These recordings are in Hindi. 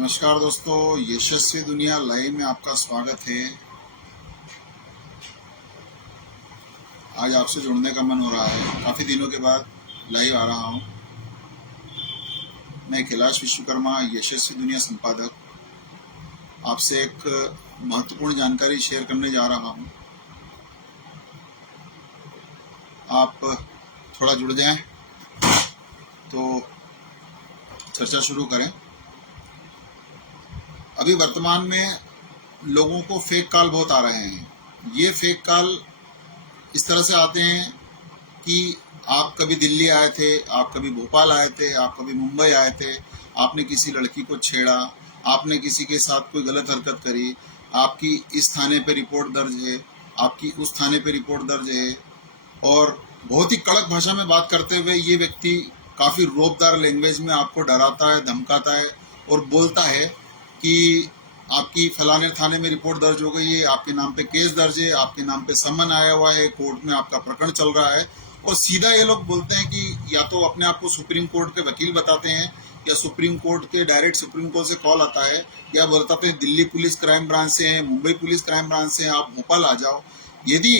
नमस्कार दोस्तों, यशस्वी दुनिया लाइव में आपका स्वागत है। आज आपसे जुड़ने का मन हो रहा है। काफ़ी दिनों के बाद लाइव आ रहा हूँ। मैं कैलाश विश्वकर्मा, यशस्वी दुनिया संपादक, आपसे एक महत्वपूर्ण जानकारी शेयर करने जा रहा हूँ। आप थोड़ा जुड़ जाएं तो चर्चा शुरू करें। अभी वर्तमान में लोगों को फेक कॉल बहुत आ रहे हैं। ये फेक कॉल इस तरह से आते हैं कि आप कभी दिल्ली आए थे, आप कभी भोपाल आए थे, आप कभी मुंबई आए थे, आपने किसी लड़की को छेड़ा, आपने किसी के साथ कोई गलत हरकत करी, आपकी इस थाने पे रिपोर्ट दर्ज है, आपकी उस थाने पे रिपोर्ट दर्ज है। और बहुत ही कड़क भाषा में बात करते हुए ये व्यक्ति काफ़ी रौबदार लैंग्वेज में आपको डराता है, धमकाता है और बोलता है कि आपकी फलाने थाने में रिपोर्ट दर्ज हो गई है, आपके नाम पे केस दर्ज है, आपके नाम पे सम्मन आया हुआ है, कोर्ट में आपका प्रकरण चल रहा है। और सीधा ये लोग बोलते हैं कि या तो अपने आप को सुप्रीम कोर्ट के वकील बताते हैं, या सुप्रीम कोर्ट के डायरेक्ट सुप्रीम कोर्ट से कॉल आता है, या बताते हैं दिल्ली पुलिस क्राइम ब्रांच से हैं, मुंबई पुलिस क्राइम ब्रांच से हैं, आप भोपाल आ जाओ। यदि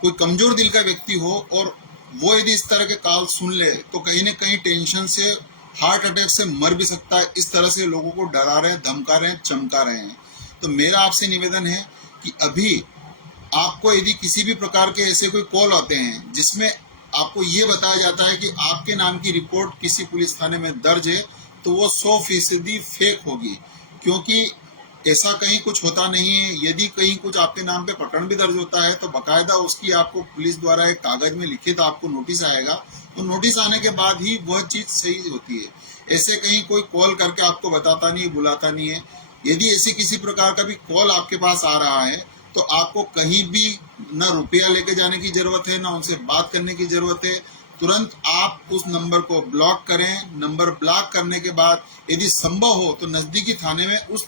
कोई कमजोर दिल का व्यक्ति हो और वो यदि इस तरह के कॉल सुन ले तो कहीं ना कहीं टेंशन से, हार्ट अटैक से मर भी सकता है। इस तरह से लोगों को डरा रहे हैं, धमका रहे हैं, चमका रहे हैं। तो मेरा आपसे निवेदन है कि अभी आपको यदि किसी भी प्रकार के ऐसे कोई कॉल आते हैं जिसमें आपको ये बताया जाता है कि आपके नाम की रिपोर्ट किसी पुलिस थाने में दर्ज है, तो वो 100% फेक होगी, क्योंकि ऐसा कहीं कुछ होता नहीं है। यदि कहीं कुछ आपके नाम पे प्रकरण भी दर्ज होता है तो बकायदा उसकी आपको पुलिस द्वारा एक कागज में लिखित आपको नोटिस आएगा। तो नोटिस आने के बाद ही वह चीज़ सही होती है। ऐसे कहीं कोई कॉल करके आपको बताता नहीं है, बुलाता नहीं है। यदि ऐसी किसी प्रकार का भी कॉल आपके पास आ रहा है तो आपको कहीं भी ना रुपया लेके जाने की जरूरत है, ना उनसे बात करने की जरूरत है। तुरंत आप उस नंबर को ब्लॉक करें। नंबर ब्लॉक करने के बाद यदि संभव हो तो नजदीकी थाने में उस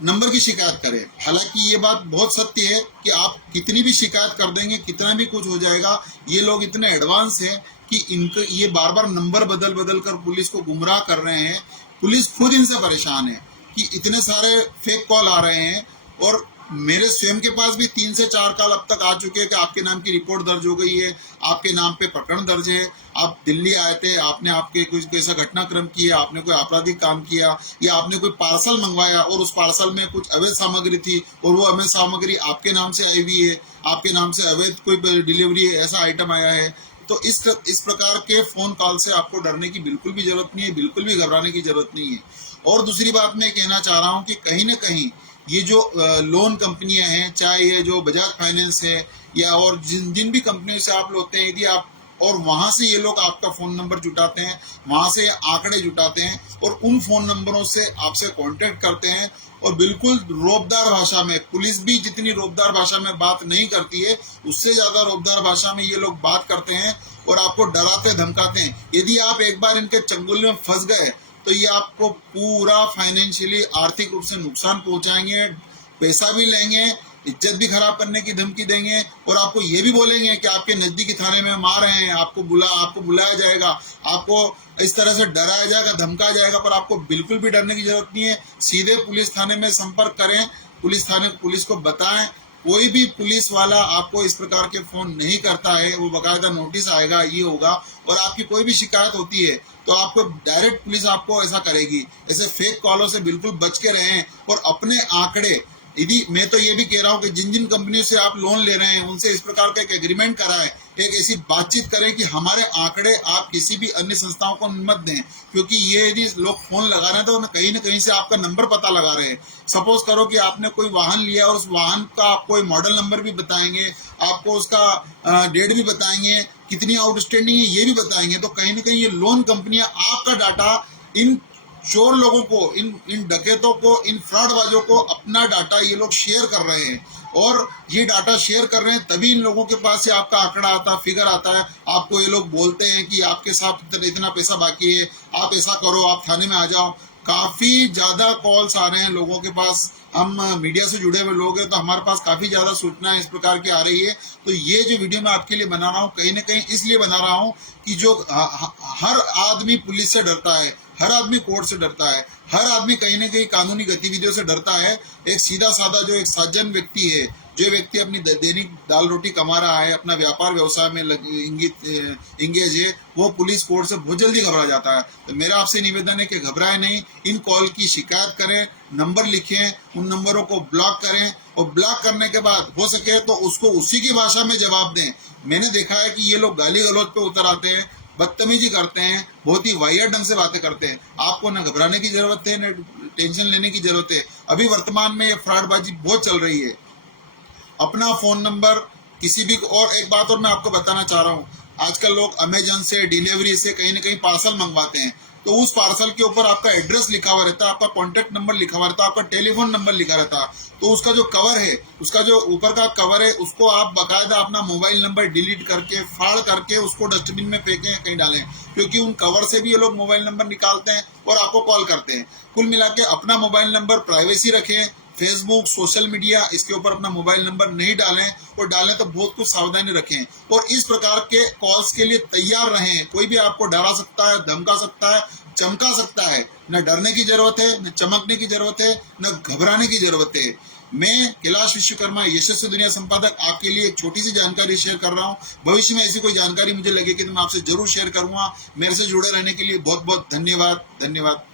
नंबर की शिकायत करें। हालांकि ये बात बहुत सत्य है कि आप कितनी भी शिकायत कर देंगे, कितना भी कुछ हो जाएगा, ये लोग इतने एडवांस हैं कि इनको ये बार बार नंबर बदल बदल कर पुलिस को गुमराह कर रहे हैं। पुलिस खुद इनसे परेशान है कि इतने सारे फेक कॉल आ रहे हैं। और मेरे स्वयं के पास भी 3 से 4 कॉल अब तक आ चुके हैं कि आपके नाम की रिपोर्ट दर्ज हो गई है, आपके नाम पे प्रकरण दर्ज है, आप दिल्ली आए थे, आपने आपके कुछ ऐसा घटनाक्रम किया, आपने कोई आपराधिक काम किया, या आपने कोई पार्सल मंगवाया और उस पार्सल में कुछ अवैध सामग्री थी और वो अवैध सामग्री आपके नाम से आई हुई है, आपके नाम से अवैध कोई डिलीवरी ऐसा आइटम आया है। तो इस प्रकार के फोन कॉल से आपको डरने की बिल्कुल भी जरूरत नहीं है, बिल्कुल भी घबराने की जरूरत नहीं है। और दूसरी बात मैं कहना चाह रहा हूँ कि कहीं ना कहीं ये जो लोन कंपनियां हैं, चाहे ये जो बजाज फाइनेंस है या और जिन भी कंपनियों से आप लेते हैं, यदि आप और वहां से ये लोग आपका फोन नंबर जुटाते हैं, वहां से आंकड़े जुटाते हैं और उन फोन नंबरों से आपसे कांटेक्ट करते हैं और बिल्कुल रौबदार भाषा में, पुलिस भी जितनी रौबदार भाषा में बात नहीं करती है उससे ज्यादा रौबदार भाषा में ये लोग बात करते हैं और आपको डराते धमकाते हैं। यदि आप एक बार इनके चंगुल में फंस गए तो ये आपको पूरा फाइनेंशियली, आर्थिक रूप से नुकसान पहुंचाएंगे, पैसा भी लेंगे, इज्जत भी खराब करने की धमकी देंगे और आपको ये भी बोलेंगे कि आपके नजदीकी थाने में मार रहे हैं, आपको बुलाया जाएगा, आपको इस तरह से डराया जाएगा, धमकाया जाएगा। पर आपको बिल्कुल भी डरने की जरूरत नहीं है। सीधे पुलिस थाने में संपर्क करें, पुलिस को बताएं। कोई भी पुलिस वाला आपको इस प्रकार के फोन नहीं करता है, वो बकायदा नोटिस आएगा, ये होगा। और आपकी कोई भी शिकायत होती है तो आपको डायरेक्ट पुलिस आपको ऐसा करेगी। ऐसे फेक कॉलों से बिल्कुल बच के रहें और अपने आंकड़े, यदि मैं तो ये भी कह रहा हूँ कि जिन कंपनियों से आप लोन ले रहे हैं उनसे इस प्रकार का एक एग्रीमेंट कराएं, एक ऐसी बातचीत करें कि हमारे आंकड़े आप किसी भी अन्य संस्थाओं को मत दें, क्योंकि ये यदि लोग फोन लगा रहे हैं तो न कहीं से आपका नंबर पता लगा रहे हैं। सपोज करो कि आपने कोई वाहन लिया और उस वाहन का आपको मोडल नंबर भी बताएंगे, आपको उसका डेट भी बताएंगे, कितनी आउटस्टैंडिंग है ये भी बताएंगे। तो कहीं ना कहीं ये लोन कंपनियां आपका डाटा इन चोर लोगों को, इन डकैतों को, इन फ्रॉडबाजों को अपना डाटा ये लोग शेयर कर रहे हैं। और ये डाटा शेयर कर रहे हैं तभी इन लोगों के पास से आपका आंकड़ा आता, फिगर आता है। आपको ये लोग बोलते हैं कि आपके साथ इतना पैसा बाकी है, आप ऐसा करो, आप थाने में आ जाओ। काफी ज्यादा कॉल्स आ रहे हैं लोगों के पास। हम मीडिया से जुड़े हुए लोग हैं तो हमारे पास काफी ज्यादा सूचनाएं इस प्रकार की आ रही है। तो ये जो वीडियो मैं आपके लिए बना रहा हूँ, कहीं ना कहीं इसलिए बना रहा हूँ कि जो हर आदमी पुलिस से डरता है, हर आदमी कोर्ट से डरता है, हर आदमी कहीं ना कहीं कानूनी गतिविधियों से डरता है। एक सीधा साधा जो एक सज्जन व्यक्ति है, जो व्यक्ति अपनी दैनिक दाल रोटी कमा रहा है, अपना व्यापार व्यवसाय में इंगेज है, वो पुलिस कोर्ट से बहुत जल्दी घबरा जाता है। तो मेरा आपसे निवेदन है कि घबराए नहीं, इन कॉल की शिकायत करें, नंबर लिखें, उन नंबरों को ब्लॉक करें और ब्लॉक करने के बाद हो सके तो उसको उसी की भाषा में जवाब दें। मैंने देखा है कि ये लोग गाली गलौज पे उतर आते हैं, बदतमीजी करते हैं, बहुत ही वाहियात ढंग से बातें करते हैं। आपको न घबराने की जरूरत है, न टेंशन लेने की जरूरत है। अभी वर्तमान में ये फ्रॉडबाजी बहुत चल रही है। अपना फोन नंबर किसी भी, और एक बात और मैं आपको बताना चाह रहा हूँ, आजकल लोग अमेजन से, डिलीवरी से कहीं ना कहीं पार्सल मंगवाते हैं, तो उस पार्सल के ऊपर आपका एड्रेस लिखा हुआ रहता है, आपका कॉन्टेक्ट नंबर लिखा हुआ रहता है, आपका टेलीफोन नंबर लिखा रहता है। तो उसका जो कवर है, उसका जो ऊपर का कवर है, उसको आप बाकायदा अपना मोबाइल नंबर डिलीट करके, फाड़ करके उसको डस्टबिन में फेंकें, कहीं डालें, क्योंकि उन कवर से भी ये लोग मोबाइल नंबर निकालते हैं और आपको कॉल करते हैं। कुल मिला के अपना मोबाइल नंबर प्राइवेसी रखें। फेसबुक, सोशल मीडिया, इसके ऊपर अपना मोबाइल नंबर नहीं डालें, और डालें तो बहुत कुछ सावधानी रखें। और इस प्रकार के कॉल्स के लिए तैयार रहें। कोई भी आपको डरा सकता है, धमका सकता है, चमका सकता है। न डरने की जरूरत है, न चमकने की जरूरत है, न घबराने की जरूरत है। मैं कैलाश विश्वकर्मा, यशस्वी दुनिया संपादक, आपके लिए एक छोटी सी जानकारी शेयर कर रहा हूँ। भविष्य में ऐसी कोई जानकारी मुझे लगेगी तो मैं आपसे जरूर शेयर करूंगा। मेरे से जुड़े रहने के लिए बहुत बहुत धन्यवाद। धन्यवाद।